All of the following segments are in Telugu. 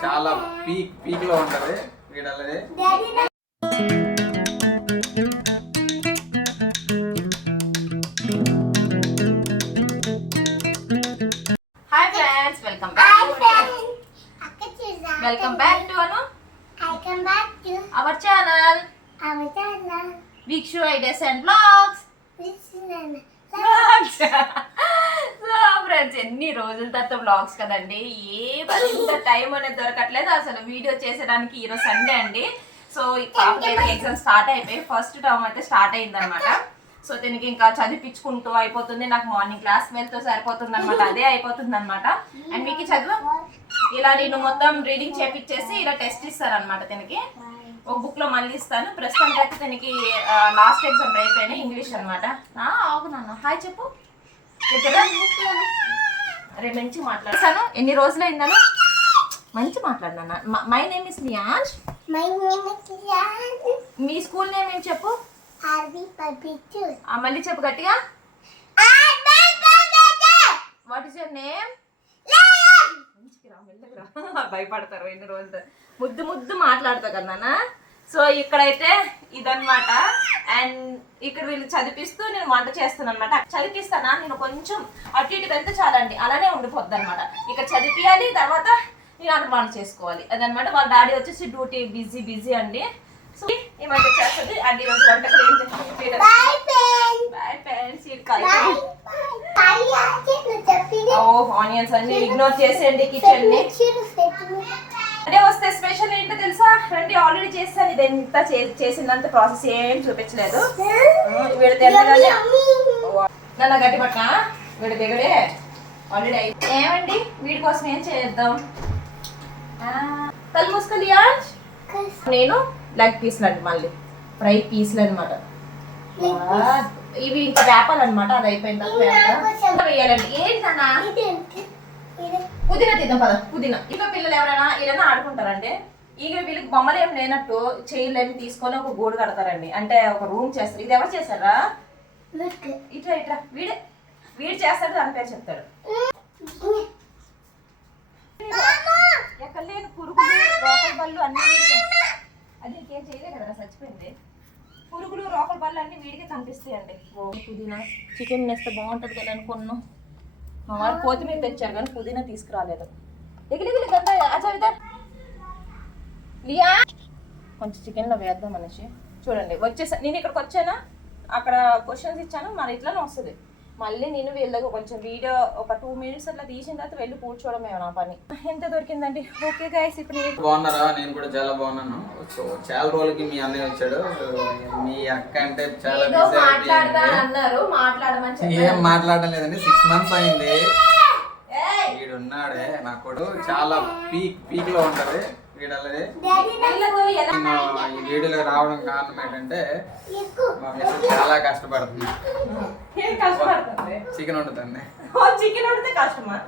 చాలా పీక్ పీక్లో ఉంటది వీడల్లది hi friends welcome back welcome back to Anu our channel Vikshu ideas and blogs friends ఎన్ని రోజుల తర్వాత బ్లాగ్స్ కదండి? ఏ మరింత టైం అనేది దొరకట్లేదు. అసలు వీడియో చేసేదానికి ఈరోజు సండే అండి. సో ఈ పాపకి అయితే ఎగ్జామ్ స్టార్ట్ అయిపోయి ఫస్ట్ టర్మ్ అయితే స్టార్ట్ అయింది అనమాట సో దీనికి ఇంకా చదివించుకుంటూ అయిపోతుంది. నాకు మార్నింగ్ క్లాస్ వెళ్తూ సరిపోతుంది అనమాట అదే అయిపోతుంది అనమాట అండ్ మీకు చదువు? ఇలా నేను మొత్తం రీడింగ్ చేపించేసి ఇలా టెస్ట్ ఇస్తాను అనమాట దీనికి ఒక బుక్లో మళ్ళీ ఇస్తాను. ప్రస్తుతానికి అయితే దీనికి లాస్ట్ ఎగ్జామ్ అయిపోయినాయి ఇంగ్లీష్ అనమాట. ఆగు నాన్న. హాయ్ చెప్పు. అరే మంచి మాట్లాడతాను ఎన్ని రోజులు అయిందను మంచి మాట్లాడినా మై నేమ్ ఇస్ నియాజ్ మీ స్కూల్ నేమ్ ఏం చెప్పు? మళ్ళీ చెప్పు గట్టిగా. వాట్ ఇస్ యువర్ నేమ్ భయపడతారు ఎన్ని రోజులు. ముద్దు ముద్దు మాట్లాడతా కదా నాన్న. సో ఇక్కడైతే ఇదన్నమాట. అండ్ ఇక్కడ వీళ్ళు చదివిస్తూ నేను వంట చేస్తాను అనమాట చదివిస్తానా? నేను కొంచెం అటు ఇటు వెళ్తే చాలండి. అలానే ఉండిపోద్ది అనమాట ఇక్కడ చదివియాలి తర్వాత నేను అక్కడ వంట చేసుకోవాలి. అదనమాట వాళ్ళ డాడీ వచ్చేసి డ్యూటీ బిజీ బిజీ అండి. సో ఈ మధ్య చేస్తుంది. అండ్ ఈరోజు వంటకు ఏం చేస్తుంది బాయ్ ఫ్రెండ్స్ ఓ ఆనియన్స్ అన్ని ఇగ్నోర్ చేసేయండి కిచెన్ అంటే వస్తే స్పెషల్ ఏంటో తెలుసా? రండి ఆల్రెడీ చేస్తాను ఇది ఎంత చేసినంత ప్రాసెస్ ఏం చూపించలేదు. వీడు తెల్లగానే నన్ను గట్టి పట్ట వీడు దిగడే. ఆల్రెడీ అయి ఏమండి? వీడి కోసం ఏం చేద్దాం? కళ్ళు మూసుకొని. నేను లెగ్ పీస్లు అండి మళ్ళీ. ఫ్రై పీస్లు అనమాట ఇవి ఇంకా వేపాలన్నమాట. అది అయిపోయిన తర్వాత. వేయాలండి. ఏంటన్నా పుదీనా తిద్దాం పద పుదీనా. ఇంకా పిల్లలు ఎవరైనా ఏదైనా ఆడుకుంటారంటే ఇక వీళ్ళకి బొమ్మలు ఏం లేనట్టు చైర్లు తీసుకొని ఒక గూడు కడతారండి. అంటే ఒక రూమ్ చేస్తారు. ఇది ఎవరు చేస్తారా ఇట్రా ఇట్రా వీడే వీడు చేస్తాడు దాని పేరు చెప్తాడు. ఎక్కడ లేని పురుగులు రోకల బళ్ళు అన్ని అది ఇంకేం చేయలే కదా చచ్చిపోయింది. పురుగులు రోకల బళ్ళు అన్ని వీడికే కనిపిస్తాయండి ఓ పుదీనా. చికెన్ వేస్తే బాగుంటుంది కదా అనుకున్నాం. మా వారు కొత్తిమీర తెచ్చారు కానీ పుదీనా తీసుకురాలేదు. ఎగిలిగిలి గంట లియా. కొంచెం చికెన్లో వేద్దాం అనేసి. చూడండి వచ్చేసా నేను ఇక్కడికి వచ్చానా? అక్కడ క్వశ్చన్స్ ఇచ్చాను మరి ఇట్లానే వస్తుంది. మళ్ళీ నేను వీళ్ళకి కొంచెం వీడియో ఒక టూ మినిట్స్ అట్లా తీసిన తర్వాత వెళ్ళి కూర్చోవడమే నా పని. ఎంత దొరికిందండి? ఓకే గైస్ ఇప్పుడు నేను బాగున్నారా? నేను కూడా చాలా బాగున్నాను. సో చాలా రోజులకి మీ అన్నయ్య వచ్చాడు. మీ అక్క అంటే చాలా. అన్నారు. మాట్లాడమని ఏం మాట్లాడడం లేదండి. సిక్స్ మంత్స్ అయింది. ఏయ్, వీడు ఉన్నాడే నా కొడు చాలా పీక్ పీక్లో ఉంటది వీడల్లది. నేను ఈ వీడియోలో రావడం కారణం ఏంటంటే మా మిస్సెస్ చాలా కష్టపడుతుంది. చికెన్ వండుతుంది చికెన్ వండితే కష్టమా?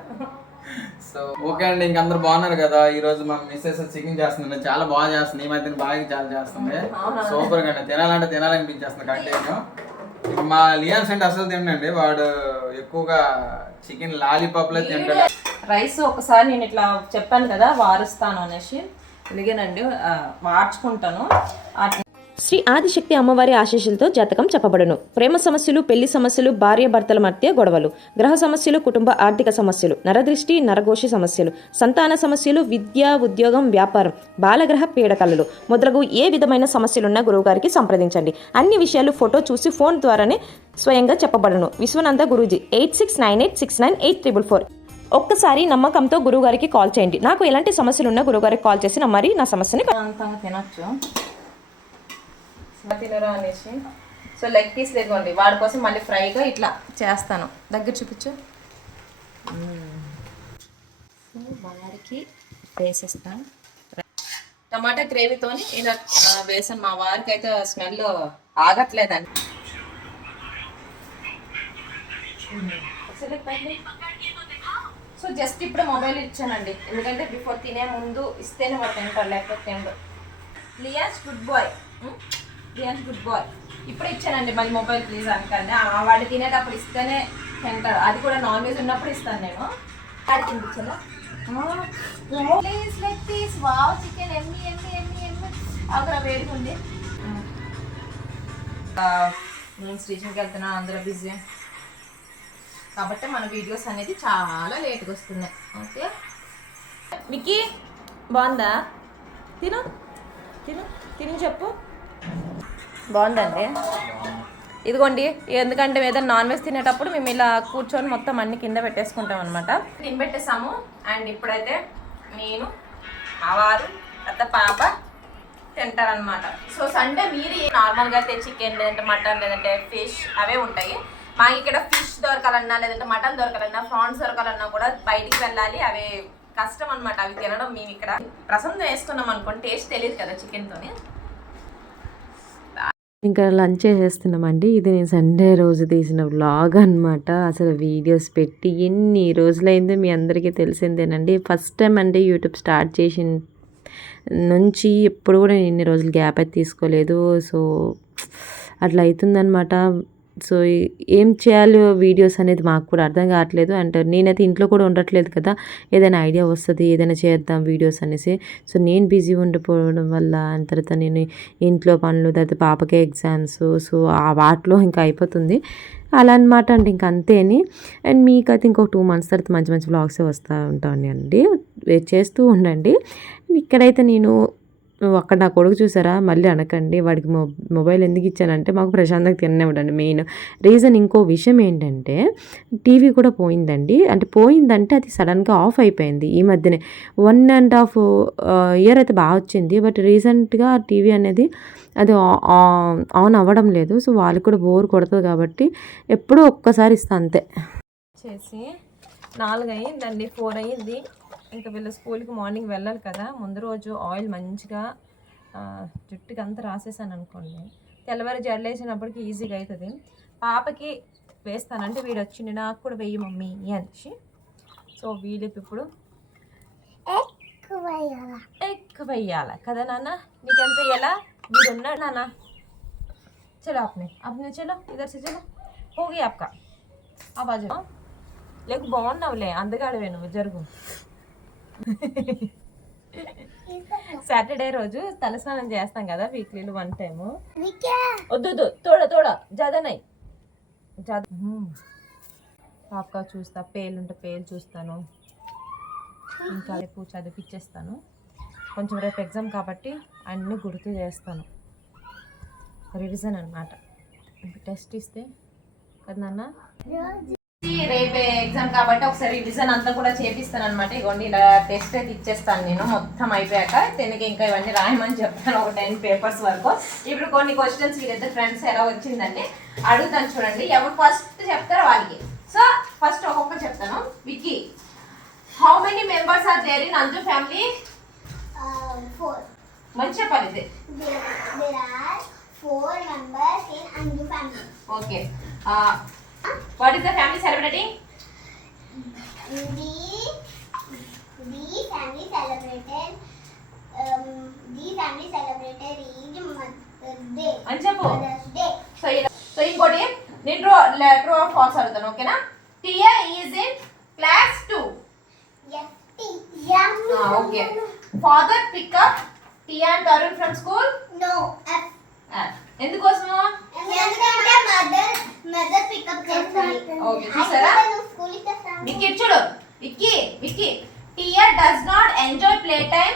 సో ఓకే అండి ఇంక అందరు బాగున్నారు కదా. ఈ రోజు మా మిస్సెస్ చికెన్ చేస్తుంది చాలా బాగా చేస్తుంది. ఈ మధ్యన బాగా చాలా చేస్తుంది. సూపర్గా తినాలంటే తినాలనిపించేస్తుంది కంటిన్యూ ఇక మా లియాన్స్ అంటే అసలు తిండండి వాడు ఎక్కువగా చికెన్ లాలీపాప్లే తింటాడు. రైస్ ఒకసారి నేను ఇట్లా చెప్పాను కదా వారుస్తాను అనేసి. వార్చుకుంటాను. ఆ- శ్రీ ఆదిశక్తి అమ్మవారి ఆశీస్సులతో జాతకం చెప్పబడును. ప్రేమ సమస్యలు పెళ్ళి సమస్యలు భార్య భర్తల మధ్య గొడవలు గ్రహ సమస్యలు కుటుంబ ఆర్థిక సమస్యలు నరదృష్టి నరఘోషి సమస్యలు సంతాన సమస్యలు విద్య ఉద్యోగం వ్యాపారం బాలగ్రహ పీడకలలు మొదలగు ఏ విధమైన సమస్యలున్నా గురువుగారికి సంప్రదించండి. అన్ని విషయాలు ఫోటో చూసి ఫోన్ ద్వారానే స్వయంగా చెప్పబడును. Vishwananda Guruji eight six nine eight six nine eight triple four. ఒక్కసారి నమ్మకంతో గురువుగారికి కాల్ చేయండి. నాకు ఎలాంటి సమస్యలు ఉన్నా గురువుగారికి కాల్ చేసి నా మరి నా సమస్యని తినొచ్చు. తినరా అనేసి. సో లెగ్ పీస్ లేదండి వాడి కోసం మళ్ళీ ఫ్రైగా ఇట్లా చేస్తాను. దగ్గర చూపించు. సో వాడికి వేసేస్తాను టమాటా గ్రేవీతోని ఇలా వేసాను. మా వారికి అయితే స్మెల్ ఆగట్లేదండి. సో జస్ట్ ఇప్పుడు మొబైల్ ఇచ్చానండి. ఎందుకంటే బిఫోర్ తినే ముందు ఇస్తేనే వాడు తింటాడు లేకపోతే తినడు. లియాన్స్ గుడ్ బాయ్. లియాన్స్ గుడ్ బాయ్ ఇప్పుడు ఇచ్చానండి మళ్ళీ మొబైల్ ప్లీజ్ అనకండి. వాడు తినేటప్పుడు ఇస్తేనే తింటారు. అది కూడా నాన్ వెజ్ ఉన్నప్పుడు ఇస్తాను నేను. అది తినిపించాలా please leg piece wow chicken ఎమ్మి ఎమ్మి ఎమ్మి ఎమ్మి అక్కడ వేడుకుంది నేను స్టేషన్కి వెళ్తున్నా అందరూ బిజీ. కాబట్టి మన వీడియోస్ అనేది చాలా లేట్గా వస్తున్నాయి. ఓకే? మిక్కీ బాగుందా? తిను. తిను. తిని చెప్పు. బాగుందండి. ఇదిగోండి ఎందుకంటే ఏదైనా నాన్ వెజ్ తినేటప్పుడు మేము ఇలా కూర్చొని మొత్తం అన్ని కింద పెట్టేసుకుంటాం అనమాట తినబెట్టేసాము అండ్ ఇప్పుడైతే నేను ఆవారు పెద్ద పాప తింటారనమాట సో సండే మీరు నార్మల్గా అయితే చికెన్ లేదంటే మటన్ లేదంటే ఫిష్ అవే ఉంటాయి. మాకు ఇక్కడ ఫిష్ దొరకాలన్నా లేదంటే మటన్ దొరకాలన్నా ప్రాన్స్ దొరకాలన్నా కూడా బయటికి వెళ్ళాలి. అవి కష్టం అనమాట అవి తినడం మేము ఇక్కడ ప్రసంతం వేసుకున్నాం అనుకోండి టేస్ట్ తెలియదు కదా చికెన్తోని ఇంకా లంచ్ చేసేస్తున్నామండి. ఇది నేను సండే రోజు తీసిన వ్లాగ్ అన్నమాట. అసలు వీడియోస్ పెట్టి ఎన్ని రోజులైందో మీ అందరికీ తెలిసిందేనండి. ఫస్ట్ టైం అండి యూట్యూబ్ స్టార్ట్ చేసిన నుంచి ఎప్పుడు కూడా నేను ఇన్ని రోజులు గ్యాప్ అయితే తీసుకోలేదు. సో అట్లా అవుతుందనమాట సో ఏం చేయాలో వీడియోస్ అనేది మాకు కూడా అర్థం కావట్లేదు. అండ్ నేనైతే ఇంట్లో కూడా ఉండట్లేదు కదా. ఏదైనా ఐడియా వస్తుంది ఏదైనా చేద్దాం వీడియోస్ అనేసి. సో నేను బిజీ ఉండిపోవడం వల్ల అండ్ తర్వాత నేను ఇంట్లో పనులు తర్వాత పాపకే ఎగ్జామ్స్ సో ఆ వాటిలో ఇంకా అయిపోతుంది. అలా అనమాట అంటే ఇంక అంతేని అండ్ మీకైతే ఇంకొక టూ మంత్స్ తర్వాత మంచి మంచి బ్లాగ్స్ వస్తూ ఉంటాను అండి. చేస్తూ ఉండండి. ఇక్కడైతే నేను అక్కడ నా కొడుకు చూసారా? మళ్ళీ అనకండి. వాడికి మొ మొబైల్ ఎందుకు ఇచ్చానంటే మాకు ప్రశాంతంగా తిననివ్వడండి మెయిన్. రీజన్ ఇంకో విషయం ఏంటంటే టీవీ కూడా పోయిందండి. అంటే పోయిందంటే అది సడన్గా ఆఫ్ అయిపోయింది. ఈ మధ్యనే వన్ అండ్ హాఫ్ ఇయర్ అయితే బాగా వచ్చింది. బట్ రీసెంట్గా టీవీ అనేది అది ఆన్ అవ్వడం లేదు. సో వాళ్ళకి కూడా బోర్ కొడుతుంది కాబట్టి ఎప్పుడూ ఒక్కసారి ఇస్తా అంతే. చేసి నాలుగు అయ్యిందండి ఫోర్ అయ్యింది ఇంకా వీళ్ళు స్కూల్కి మార్నింగ్ వెళ్ళాలి కదా ముందు రోజు ఆయిల్ మంచిగా ఆ, జుట్టుకి అంతా రాసేసాను అనుకోండి తెల్లవారి జల్లేసినప్పటికి ఈజీగా అవుతుంది పాపకి వేస్తానంటే వీడు వచ్చింది నాకు కూడా వెయ్యి మమ్మీ అనేసి సో వీడికి ఇప్పుడు ఎక్కువ వెయ్యాల కదా నాన్న నీకెంత వేయాలా వీడు ఉన్నాడు నాన్న చలో आपने आपने चलो इधर से चलो हो गई आपका ఆ బాజు లేకు బాగున్నావులే అందగాడివే నువ్వు జరుగు సాటర్డే రోజు తలస్నానం చేస్తాం కదా వీక్లీలో వన్ టైము. వద్దు వద్దు తోడ తోడ జదనై. జద పాపగా చూస్తా పేలు ఉంటే పేలు చూస్తాను. ఇంకా రేపు చదివిచ్చేస్తాను కొంచెం రేపు ఎగ్జామ్ కాబట్టి అన్నీ గుర్తు చేస్తాను. రివిజన్ అనమాట టెస్ట్ ఇస్తే కదా నాన్న? రేపే ఎగ్జామ్ కాబట్టి ఒకసారి రివిజన్ అంతా కూడా చేపిస్తాను అనమాట ఇగోండి ఇలా టెస్ట్ అయితే ఇచ్చేస్తాను నేను. మొత్తం అయిపోయాక దీనికి ఇంకా ఇవన్నీ రాయమని చెప్తాను ఒక టెన్ పేపర్స్ వరకు. ఇప్పుడు కొన్ని క్వశ్చన్స్ వీరిద్దరు ఫ్రెండ్స్ ఎలా వచ్చిందండి అడుగుతాను చూడండి. ఎవరు ఫస్ట్ చెప్తారో వాళ్ళకి. సో ఫస్ట్ ఒక్కొక్క చెప్తాను. Vicky how many members are there in Anju family. మంచి చెప్పాలి ఇది. Okay what is the family celebrating The family celebrated um, the family celebrated Eid Mother's Day. అని చెప్పు Mother's Day. సో ఇలా సో ఇంకోటి నేను ట్రూ ట్రూ ఆర్ ఫాల్స్ అడుగుతాను ఓకేనా Tia is in class two Yes. Okay father pickup Tia and Tarun from school No. F. ఎందుకోసము? చూసారా? తెస్తాను విక్కీ చూడు. Vicky Vicky. Tia does not enjoy play time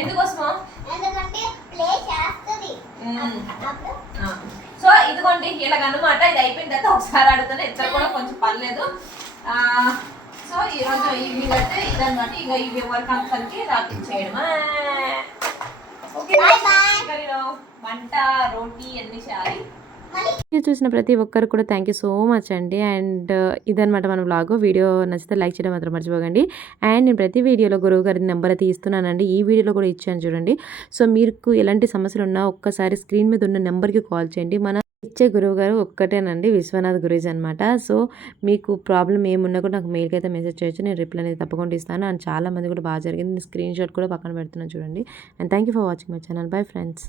ఎందుకోసము? ఎందుకంటే ప్లే చేస్తుంది. సో ఇదిగోండి ఇలాగ అనమాట ఇది అయిపోయిన తర్వాత ఒకసారి అడుగుతాను ఇద్దరు కూడా కొంచెం పర్లేదు. సో ఈరోజు ఈవినింగ్ అయితే ఇదన్నమాట. ఇక ఇవి వర్క్ అంతకి రాపించేయడమా ఓకే Bye bye. ఇక నేను వంట రోటీ అన్ని చేయాలి. మళ్ళీ? వీడియో చూసిన ప్రతి ఒక్కరు కూడా థ్యాంక్ యూ సో మచ్ అండి. అండ్ ఇదనమాట మన బ్లాగ్ వీడియో నచ్చితే లైక్ చేయడం మాత్రం మర్చిపోకండి. అండ్ నేను ప్రతి వీడియోలో గురువు గారి నెంబర్ అయితే ఇస్తున్నానండి. ఈ వీడియోలో కూడా ఇచ్చాను చూడండి. సో మీకు ఎలాంటి సమస్యలు ఉన్నా ఒక్కసారి స్క్రీన్ మీద ఉన్న నెంబర్కి కాల్ చేయండి. మన ఇచ్చే గురువు గారు ఒక్కటేనండి విశ్వనాథ్ గురూజీ అనమాట సో మీకు ప్రాబ్లం ఏమున్నా కూడా నాకు మెయిల్కి అయితే మెసేజ్ చేయొచ్చు. నేను రిప్లై అనేది తప్పకుండా ఇస్తాను. అండ్ చాలా మంది కూడా బాగా జరిగింది. స్క్రీన్ షాట్ కూడా పక్కన పెడుతున్నాను చూడండి. And thank you for watching my channel bye friends